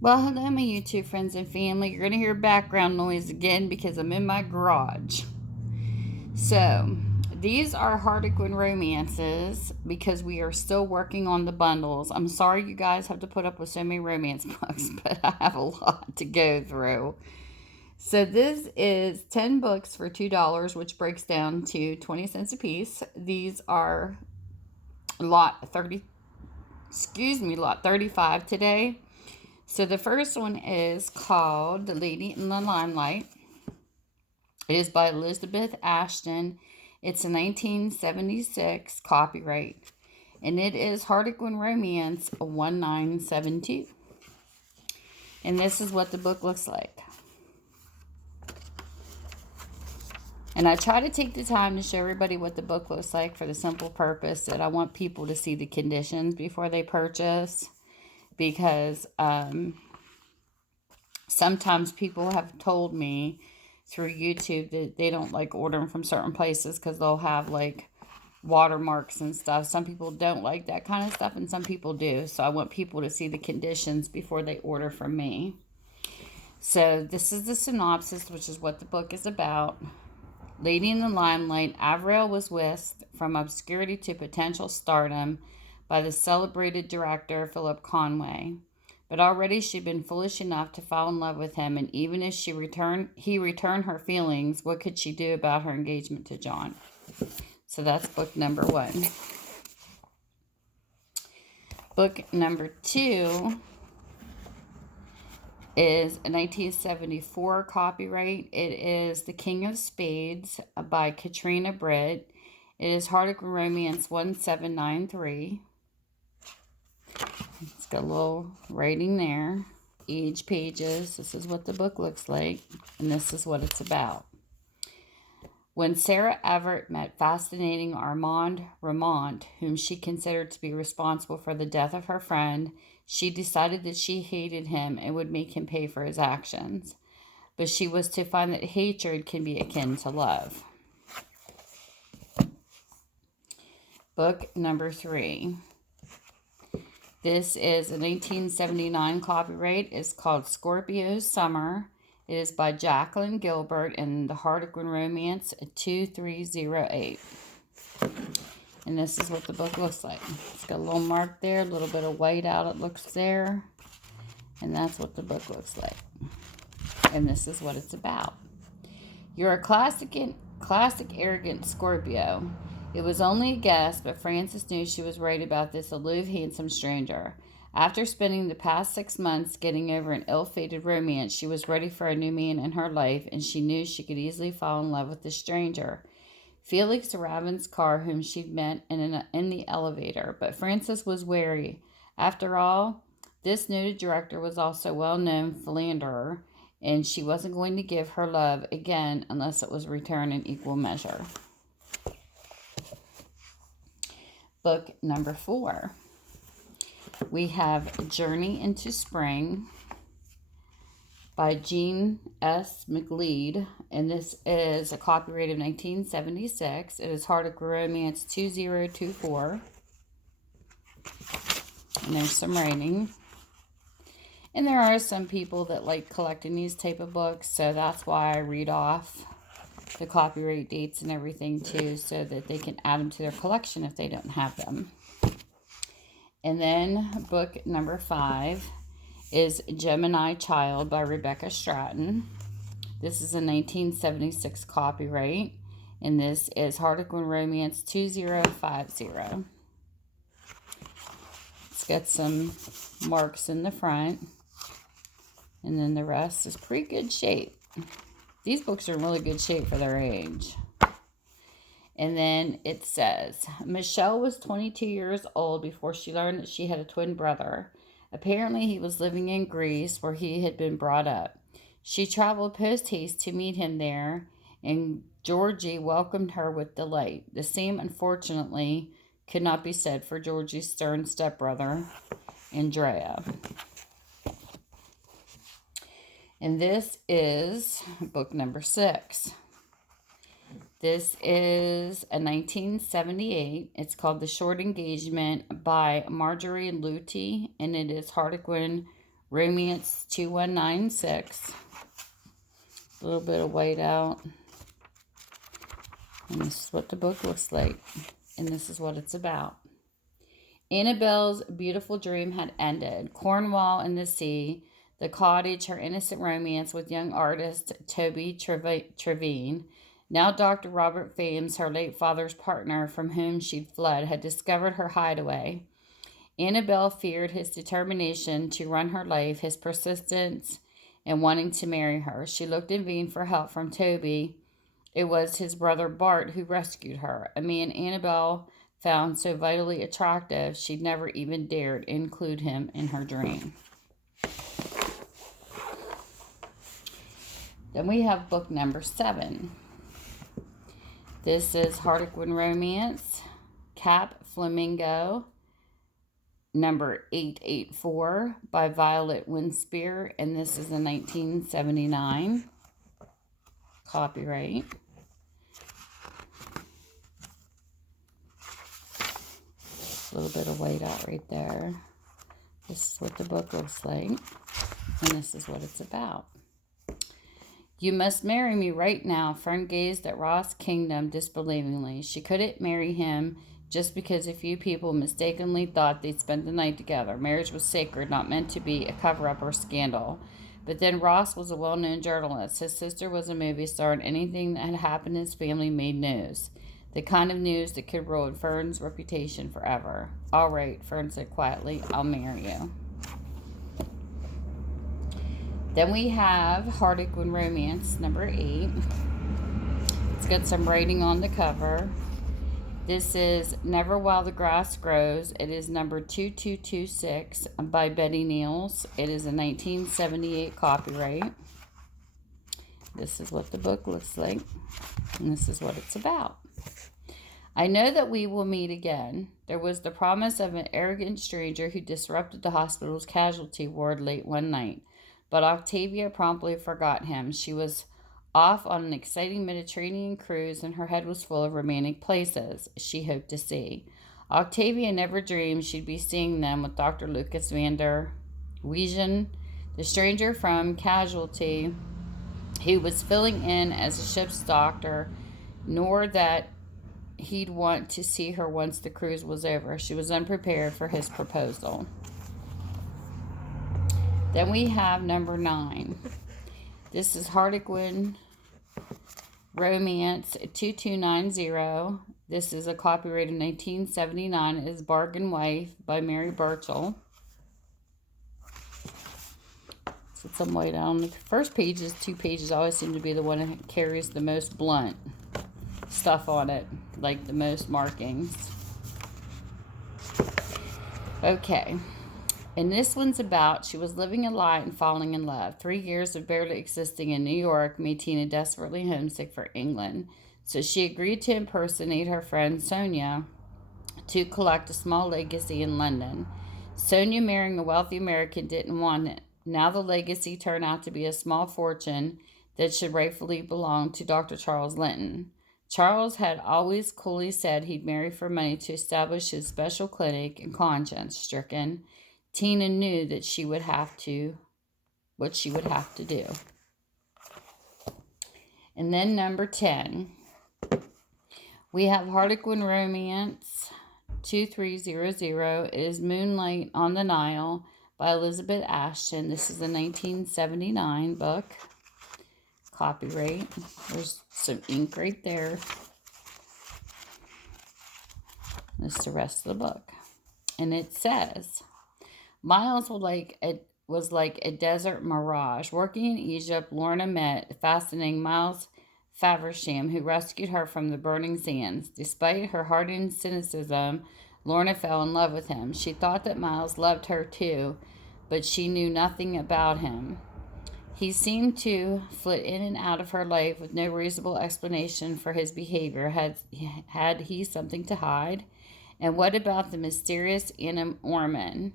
Well, hello, my YouTube friends and family. You're going to hear background noise again because I'm in my garage. So, these are Harlequin romances because we are still working on the bundles. I'm sorry you guys have to put up with so many romance books, but I have a lot to go through. So, this is 10 books for $2, which breaks down to 20 cents a piece. These are lot 30, lot 35 today. So the first one is called The Lady in the Limelight. It is by Elizabeth Ashton. It's a 1976 copyright. And it is Harlequin Romance 1972. And this is what the book looks like. And I try to take the time to show everybody what the book looks like for the simple purpose that I want people to see the conditions before they purchase. Because sometimes people have told me through YouTube that they don't like ordering from certain places because they'll have like watermarks and stuff. Some people don't like that kind of stuff and some people do. So I want people to see the conditions before they order from me. So this is the synopsis, which is what the book is about. Lady in the Limelight, Avril was whisked from obscurity to potential stardom by the celebrated director Philip Conway. But already she'd been foolish enough to fall in love with him, and even if he returned her feelings, what could she do about her engagement to John? So that's book number 1. Book number 2 is a 1974 copyright. It is The King of Spades by Katrina Britt. It is Harlequin Romance 1793. It's got a little writing there. Each pages. This is what the book looks like, and this is what it's about. When Sarah Everett met fascinating Armand Ramont, whom she considered to be responsible for the death of her friend, she decided that she hated him and would make him pay for his actions. But she was to find that hatred can be akin to love. Book number 3. This is a 1979 copyright. It's called Scorpios Summer. It is by Jacqueline Gilbert and the Harlequin Romance 2308. And this is what the book looks like. It's got a little mark there, a little bit of white out it looks there. And that's what the book looks like. And this is what it's about. You're a classic arrogant Scorpio. It was only a guess, but Frances knew she was right about this aloof, handsome stranger. After spending the past 6 months getting over an ill-fated romance, she was ready for a new man in her life, and she knew she could easily fall in love with the stranger. Felix Ravenscar, whom she'd met in the elevator, but Frances was wary. After all, this noted director was also a well-known philanderer, and she wasn't going to give her love again unless it was returned in equal measure. Book number 4. We have Journey into Spring by Jean S. Macleod, and this is a copyright of 1976. It is Harlequin Romance 2024. And there's some writing. And there are some people that like collecting these type of books, so that's why I read off the copyright dates and everything too, so that they can add them to their collection if they don't have them. And then book number 5 is Gemini Child by Rebecca Stratton. This is a 1976 copyright, and this is Harlequin Romance 2050. It's got some marks in the front, and then the rest is pretty good shape. These books are in really good shape for their age. And then it says, Michelle was 22 years old before she learned that she had a twin brother. Apparently, he was living in Greece, where he had been brought up. She traveled post-haste to meet him there, and Georgie welcomed her with delight. The same, unfortunately, could not be said for Georgie's stern stepbrother, Andrea. And this is book number 6. This is a 1978. It's called The Short Engagement by Marjorie and Lewty, and it is Harlequin Romance 2196. A little bit of white out. And this is what the book looks like. And this is what it's about. Annabelle's beautiful dream had ended. Cornwall and the sea, the cottage, her innocent romance with young artist Toby Trevine. Now Dr. Robert Fames, her late father's partner from whom she'd fled, had discovered her hideaway. Annabelle feared his determination to run her life, his persistence in wanting to marry her. She looked in vain for help from Toby. It was his brother Bart who rescued her, a man Annabelle found so vitally attractive she'd never even dared include him in her dream. Then we have book number 7. This is Harlequin Romance, Cap Flamingo, number 884 by Violet Winspear, and this is a 1979 copyright. A little bit of white out right there. This is what the book looks like, and this is what it's about. You must marry me right now. Fern gazed at Ross Kingdom disbelievingly. She couldn't marry him just because a few people mistakenly thought they'd spend the night together. Marriage was sacred, not meant to be a cover-up or scandal. But then Ross was a well-known journalist. His sister was a movie star, and anything that had happened in his family made news. The kind of news that could ruin Fern's reputation forever. All right, Fern said quietly, I'll marry you. Then we have Harlequin Romance, number 8. It's got some writing on the cover. This is Never While the Grass Grows. It is number 2226 by Betty Neels. It is a 1978 copyright. This is what the book looks like, and this is what it's about. I know that we will meet again. There was the promise of an arrogant stranger who disrupted the hospital's casualty ward late one night. But Octavia promptly forgot him. She was off on an exciting Mediterranean cruise, and her head was full of romantic places she hoped to see. Octavia never dreamed she'd be seeing them with Dr. Lucas van der Weegen, the stranger from Casualty, who was filling in as a ship's doctor, nor that he'd want to see her once the cruise was over. She was unprepared for his proposal. Then we have number 9. This is Harlequin Romance 2290. This is a copyright of 1979. It is Bargain Wife by Mary Burchell. So some white on the first pages, 2 pages always seem to be the one that carries the most blunt stuff on it, like the most markings. Okay. And this one's about, she was living a lie and falling in love. 3 years of barely existing in New York made Tina desperately homesick for England. So she agreed to impersonate her friend Sonia to collect a small legacy in London. Sonia marrying a wealthy American didn't want it. Now the legacy turned out to be a small fortune that should rightfully belong to Dr. Charles Linton. Charles had always coolly said he'd marry for money to establish his special clinic, and conscience-stricken, Tina knew that she would have to, what she would have to do. And then number 10, we have Harlequin Romance 2300. It is Moonlight on the Nile by Elizabeth Ashton. This is a 1979 book. Copyright. There's some ink right there. This is the rest of the book. And it says, Miles was like a desert mirage. Working in Egypt, Lorna met the fascinating Miles Faversham, who rescued her from the burning sands. Despite her hardened cynicism, Lorna fell in love with him. She thought that Miles loved her too, but she knew nothing about him. He seemed to flit in and out of her life with no reasonable explanation for his behavior. Had he something to hide? And what about the mysterious Anna Ormond?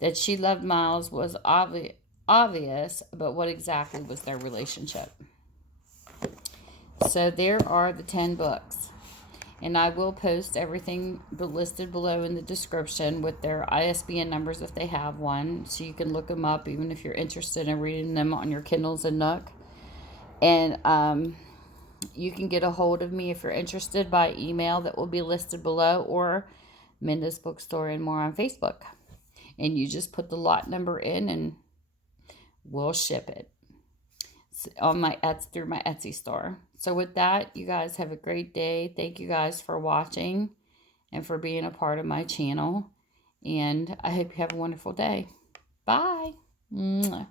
That she loved Miles was obvious, but what exactly was their relationship? So there are the 10 books. And I will post everything listed below in the description with their ISBN numbers if they have one. So you can look them up even if you're interested in reading them on your Kindles and Nook. And you can get a hold of me if you're interested by email that will be listed below, or Minda's Bookstore and More on Facebook. And you just put the lot number in and we'll ship it on my through my Etsy store. So with that, you guys have a great day. Thank you guys for watching and for being a part of my channel. And I hope you have a wonderful day. Bye. Mwah.